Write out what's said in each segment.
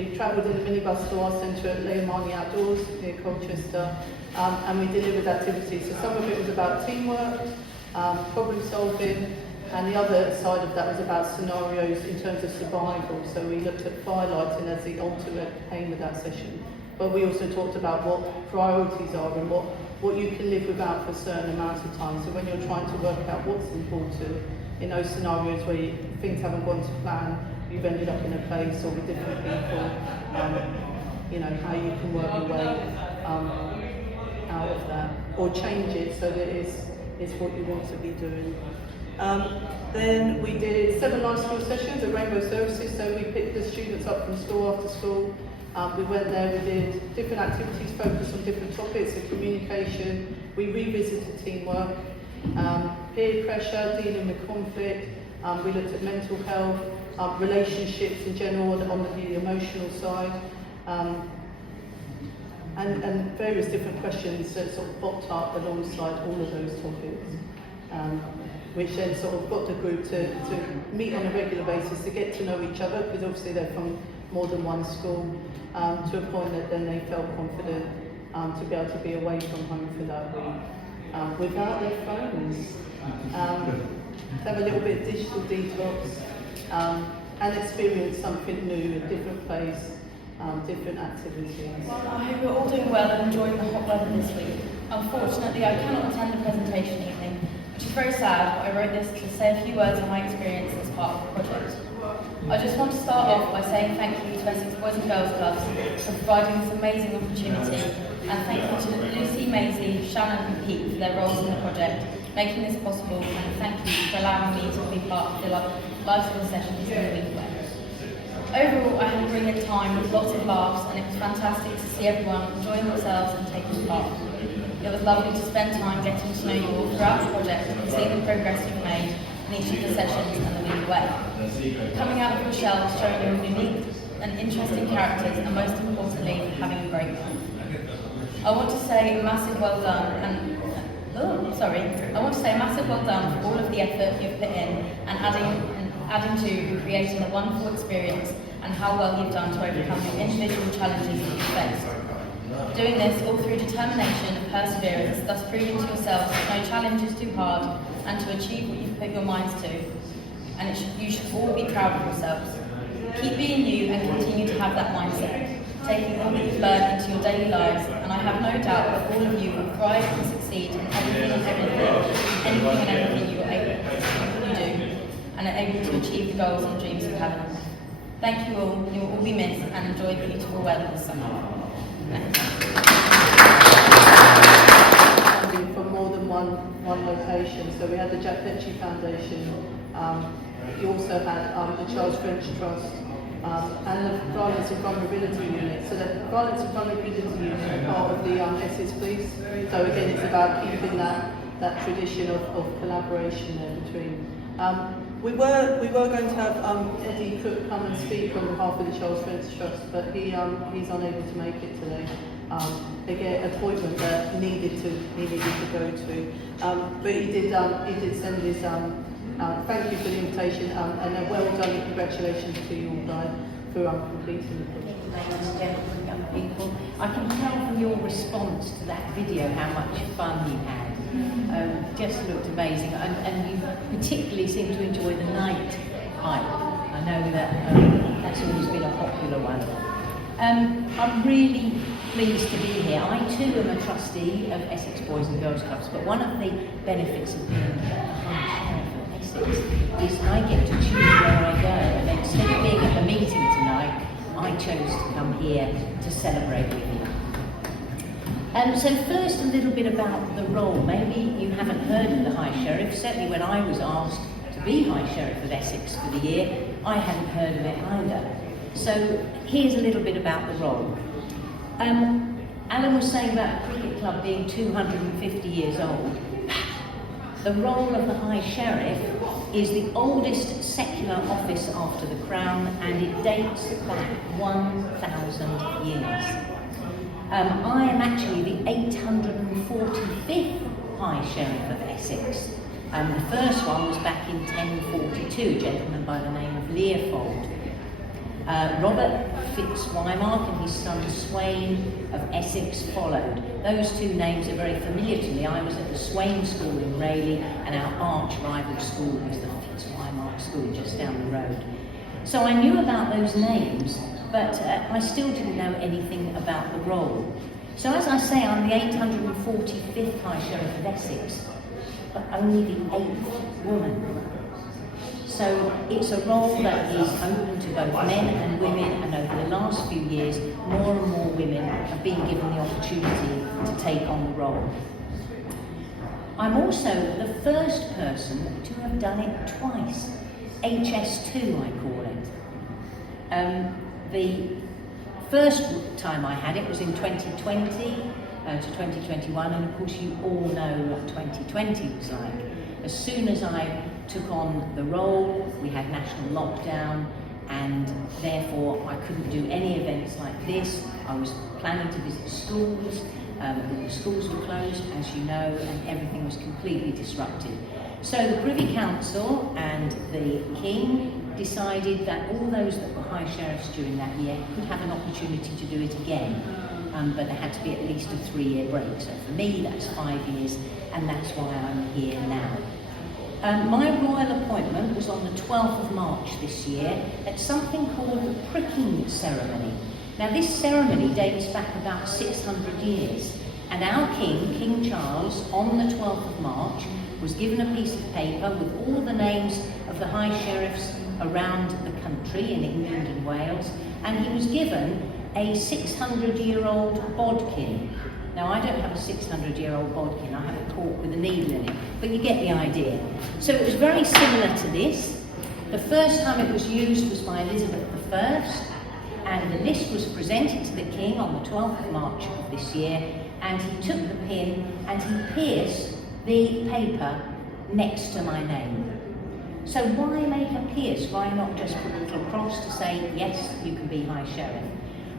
They travelled in a minibus to our centre at Leomani Outdoors near Colchester, and we delivered activities. So some of it was about teamwork, problem solving, and the other side of that was about scenarios in terms of survival. So we looked at firelighting as the ultimate aim of that session. But we also talked about what priorities are and what you can live without for a certain amount of time. So when you're trying to work out what's important in those scenarios where things haven't gone to plan, you've ended up in a place or with different people, you know, how you can work your way out of that, or change it so that it's what you want to be doing. Then we did 7 life skill sessions at Rainbow Services, so we picked the students up from school after school. We went there, we did different activities focused on different topics of communication. We revisited teamwork, peer pressure, dealing with conflict. We looked at mental health, relationships in general on the emotional side, and various different questions that sort of popped up alongside all of those topics, which then sort of got the group to meet on a regular basis to get to know each other, because obviously they're from more than one school, to a point that then they felt confident to be able to be away from home for that week without their phones. Have a little bit of digital detox, and experience something new, a different place, different activities. Well, I hope you're all doing well and enjoying the hot weather this week. Unfortunately, I cannot attend the presentation evening, which is very sad, but I wrote this to say a few words on my experience as part of the project. I just want to start off by saying thank you to Essex Boys and Girls Clubs for providing this amazing opportunity, and thank you to Lucy, Maisie, Shannon and Pete for their roles in the project, making this possible, and thank you for allowing me to be part of the life skill sessions in the week away. Overall, I had a brilliant time with lots of laughs, and it was fantastic to see everyone enjoying themselves and taking part. It was lovely to spend time getting to know you all throughout the project and seeing the progress you've made in each of the sessions and the week away. Coming out of your shells, showing your unique and interesting characters, and most importantly, having a great time. I want to say a massive well done for all of the effort you've put in and adding to and creating a wonderful experience, and how well you've done to overcome the individual challenges that you face. Doing this all through determination and perseverance, thus proving to yourselves that no challenge is too hard, and to achieve what you've put your minds to. And you should all be proud of yourselves. Keep being you and continue to have that mindset, taking all that you've learned into your daily lives, and I have no doubt that all of you will thrive and succeed in anything and everything you do, and are able to achieve the goals and dreams you have in life. Thank you all. You will all be missed, and enjoy the beautiful weather this summer. For more than one location. So we had the Jack Petchey Foundation, you also had the Charles French Trust, and the Violence and Vulnerability Unit. So the Violence and Vulnerability Unit is part of the Essex Police. So again, it's about keeping that tradition of collaboration there between. We were going to have Eddie Cook come and speak on behalf of the Charles French Trust, but he's unable to make it today. Again, an appointment that he needed to go to. But he did send his thank you for the invitation, and a well done and congratulations to you all guys for completing the project. Ladies and gentlemen, young people, I can tell from your response to that video how much fun you had. Just looked amazing, and you particularly seem to enjoy the night hike. I know that that's always been a popular one. I'm really pleased to be here. I too am a trustee of Essex Boys and Girls Clubs, but one of the benefits of being the High Sheriff of Essex is I get to choose where I go, and instead of being at the meeting tonight, I chose to come here to celebrate with you. So first, a little bit about the role. Maybe you haven't heard of the High Sheriff. Certainly when I was asked to be High Sheriff of Essex for the year, I hadn't heard of it either. So here's a little bit about the role. Alan was saying about a cricket club being 250 years old. The role of the High Sheriff is the oldest secular office after the Crown, and it dates back 1,000 years. I am actually the 845th High Sheriff of Essex. The first one was back in 1042, a gentleman by the name of Leopold. Robert Fitzwymark and his son Swain of Essex followed. Those two names are very familiar to me. I was at the Swain School in Rayleigh, and our arch rival school was the Fitzwymark School just down the road. So I knew about those names, but I still didn't know anything about the role. So as I say, I'm the 845th High Sheriff of Essex, but only the 8th woman. So it's a role that is open to both men and women, and over the last few years, more and more women have been given the opportunity to take on the role. I'm also the first person to have done it twice. HS2, I call it. The first time I had it was in 2020 to 2021, and of course you all know what 2020 was like. As soon as I took on the role, we had national lockdown, and therefore I couldn't do any events like this. I was planning to visit schools, the schools were closed, as you know, and everything was completely disrupted. So the Privy Council and the King decided that all those that were High Sheriffs during that year could have an opportunity to do it again, but there had to be at least a 3-year break. So for me, that's 5 years, and that's why I'm here now. My royal appointment was on the 12th of March this year at something called the pricking ceremony. Now this ceremony dates back about 600 years, and our King, King Charles, on the 12th of March, was given a piece of paper with all the names of the High Sheriffs around the country in England and Wales, and he was given a 600-year-old bodkin. Now, I don't have a 600-year-old bodkin, I have a cork with a needle in it, but you get the idea. So it was very similar to this. The first time it was used was by Elizabeth I, and the list was presented to the King on the 12th of March of this year, and he took the pin and he pierced the paper next to my name. So why make a pierce? Why not just put a little cross to say, yes, you can be High Sheriff?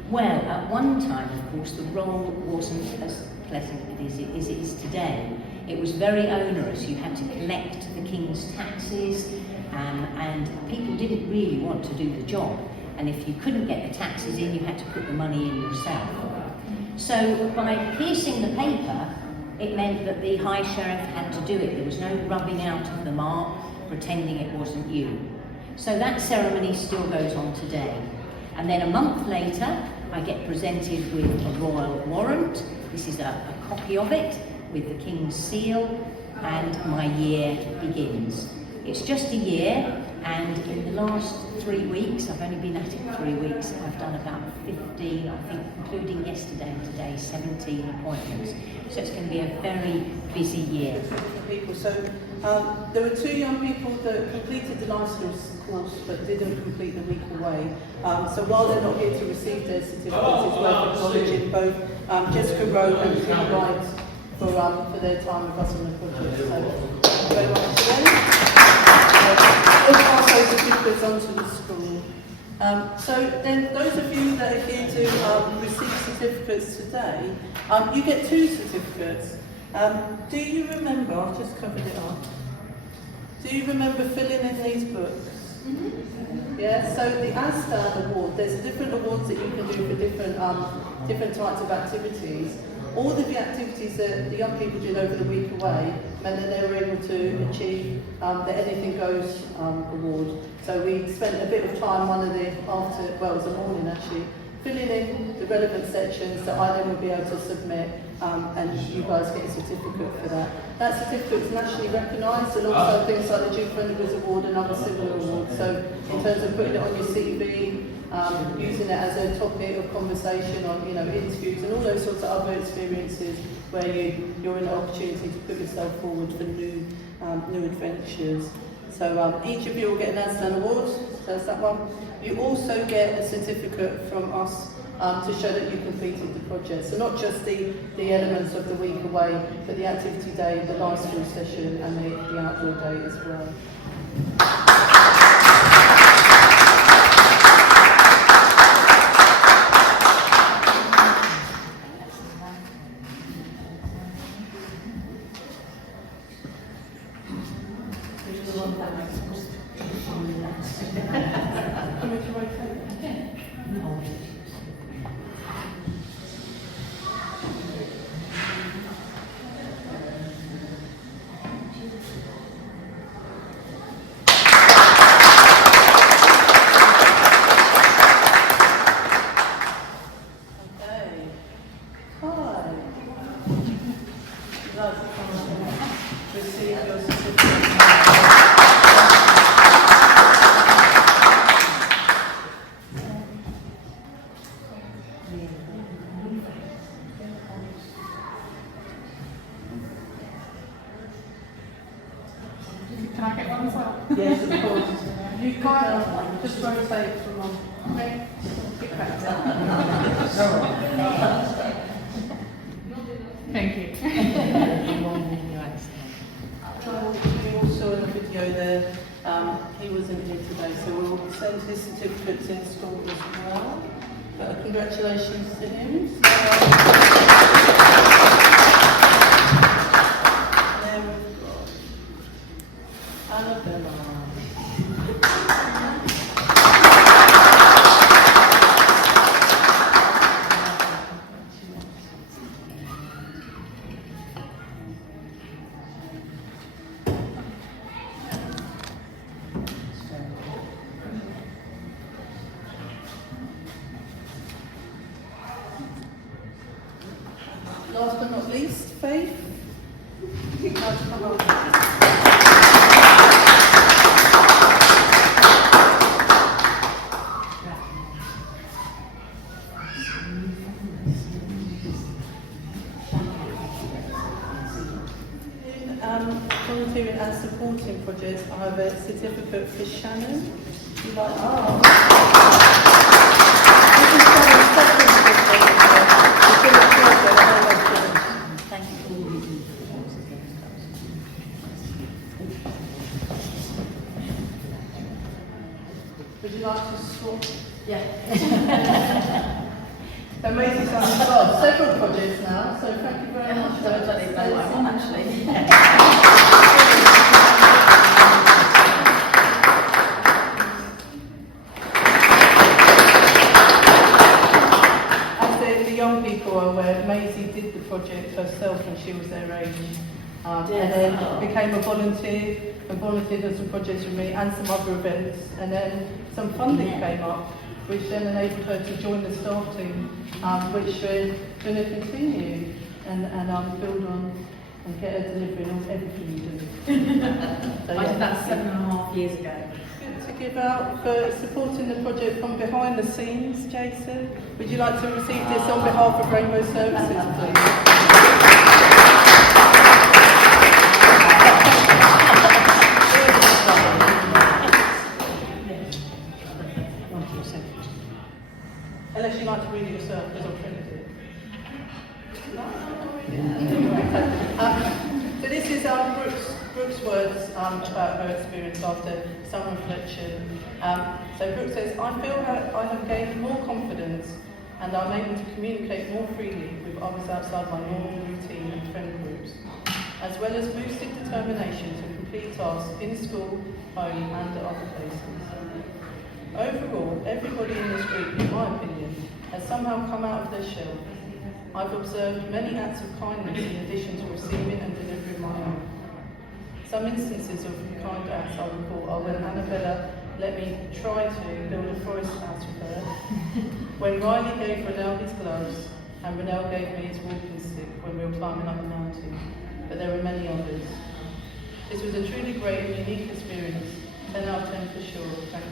Well, at one time, of course, the role wasn't as pleasant as it is today. It was very onerous. You had to collect the King's taxes, and people didn't really want to do the job. And if you couldn't get the taxes in, you had to put the money in yourself. So by piercing the paper, it meant that the High Sheriff had to do it. There was no rubbing out of the mark, pretending it wasn't you. So that ceremony still goes on today. And then a month later, I get presented with a royal warrant. This is a copy of it with the King's seal, and my year begins. It's just a year, and in the last 3 weeks, I've only been at it 3 weeks, I've done about 15, I think, including yesterday and today, 17 appointments. So it's going to be a very busy year. So there were 2 young people that completed the life skills course but didn't complete the week away. So while they're not here to receive their certificates, it's worth acknowledging both Jessica Rowe and Tim Wright for their time with us on the project. So thank you very much to them. Let's pass those certificates on to the school. So then those of you that are here to receive certificates today, you get 2 certificates. Do you remember, I've just covered it up, do you remember filling in these books? Mm-hmm. Yeah, so the ASDAN award, there's different awards that you can do for different types of activities. All of the activities that the young people did over the week away meant that they were able to achieve the Anything Goes award. So we spent a bit of time, it was a morning actually, filling in the relevant sections that I then would be able to submit, and you guys get a certificate for that. That certificate is nationally recognised, and also things like the Duke Venables Award and other similar awards. So in terms of putting it on your CV, using it as a topic of conversation on interviews and all those sorts of other experiences where you're in an opportunity to put yourself forward for new adventures. So each of you will get an ASDAN award, so that's that one. You also get a certificate from us to show that you completed the project. So not just the elements of the week away, but the activity day, the life school session and the outdoor day as well. Can I get one as well? Yes, of course. You kind of just rotate from one. Okay? Get back Thank you. We also in the video there, he wasn't here today, so we'll send his certificates in school as well. But congratulations to him. Then we've got Annabella. Last but not least, Faith. Come on. Volunteering and supporting projects, I have a certificate for Shannon. You like, Thank you. Would you like to swap? Yeah. Amazing stuff as well. Several projects now, so thank you very much. I don't even know what I want actually. As the young people are aware, Maisie did the project herself when she was their age. And then became a volunteer and volunteered on some projects with me and some other events. And then some funding came up, which then enabled her to join the staff team, which we're going to continue and build on and get her delivering on everything you do. So, I did that 7.5 years ago. Good to give out for supporting the project from behind the scenes, Jason. Would you like to receive this on behalf of Rainbow Services, please? Unless you like to read it yourself, because I've printed it. So this is Brooke's words about her experience after some reflection. So Brooke says, I feel I have gained more confidence and I'm able to communicate more freely with others outside my normal routine and friend groups, as well as boosted determination to complete tasks in school, home and at other places. Overall, everybody in this group, in my opinion, has somehow come out of their shell. I've observed many acts of kindness in addition to receiving and delivering my own. Some instances of kind acts I recall are when Annabella let me try to build a forest house with her, when Riley gave Renelle his gloves, and Renelle gave me his walking stick when we were climbing up the mountain, but there were many others. This was a truly great and unique experience, 10 out of 10 for sure, thank you.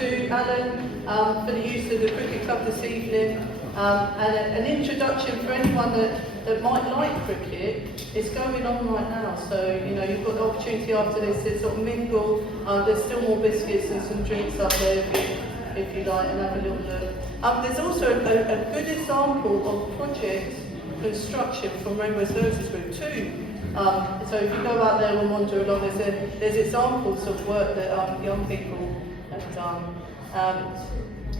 To Alan for the use of the cricket club this evening, and an introduction for anyone that might like cricket. It's going on right now, so you know you've got the opportunity after this to sort of mingle. There's still more biscuits and some drinks up there if you like, and have a little look. There's also a good example of project construction from Rainbow Services Group too. So if you go out there and wander along, there's examples of work that young people have done.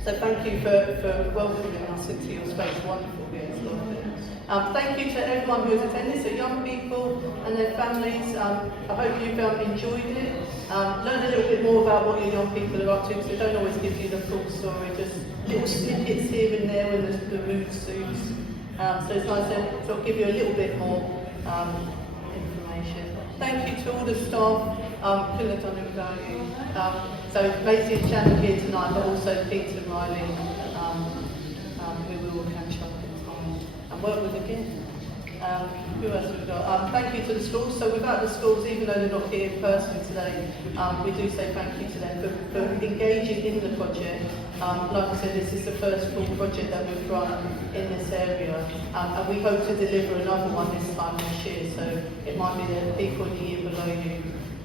So thank you for welcoming us into your space. Wonderful, yes, lovely. Thank you to everyone who has attended, so young people and their families. I hope you've enjoyed it. Learn a little bit more about what your young people are up to, because they don't always give you the full story, just little snippets here and there when the mood suits. So it's nice to sort of give you a little bit more information. Thank you to all the staff. Couldn't have done it without you. So Maisie and Shannon here tonight, but also Peter and Riley, who we will catch up in time and work with again. Who else have we got? Thank you to the schools. So without the schools, even though they're not here in person today, we do say thank you to them for engaging in the project. Like I said, this is the first full project that we've run in this area, and we hope to deliver another one this time next year. So it might be that people in the year below you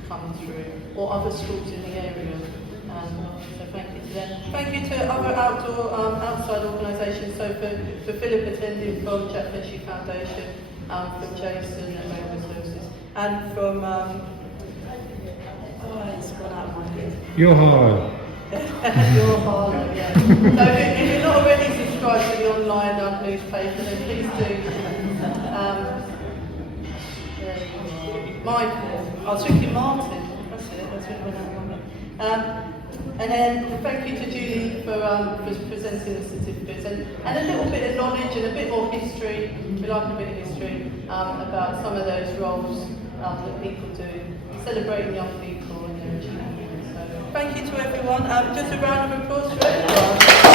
come through, or other schools in the area. So thank you to them. Thank you to other outside organisations. So for Philip attending from Jack Fletcher Foundation, from Jason and Rainbow Services, and from it's gone out of my head. You're Harlow. Your Harlow, yeah. So if you're not already subscribed to the online newspaper, then please do. Michael, I was thinking Martin. That's it. That's what went out of my and then thank you to Julie for presenting the certificates and a little bit of knowledge and a bit more history. We like a bit of history about some of those roles that people do, celebrating young people and their achievements. So thank you to everyone. Just a round of applause for everyone.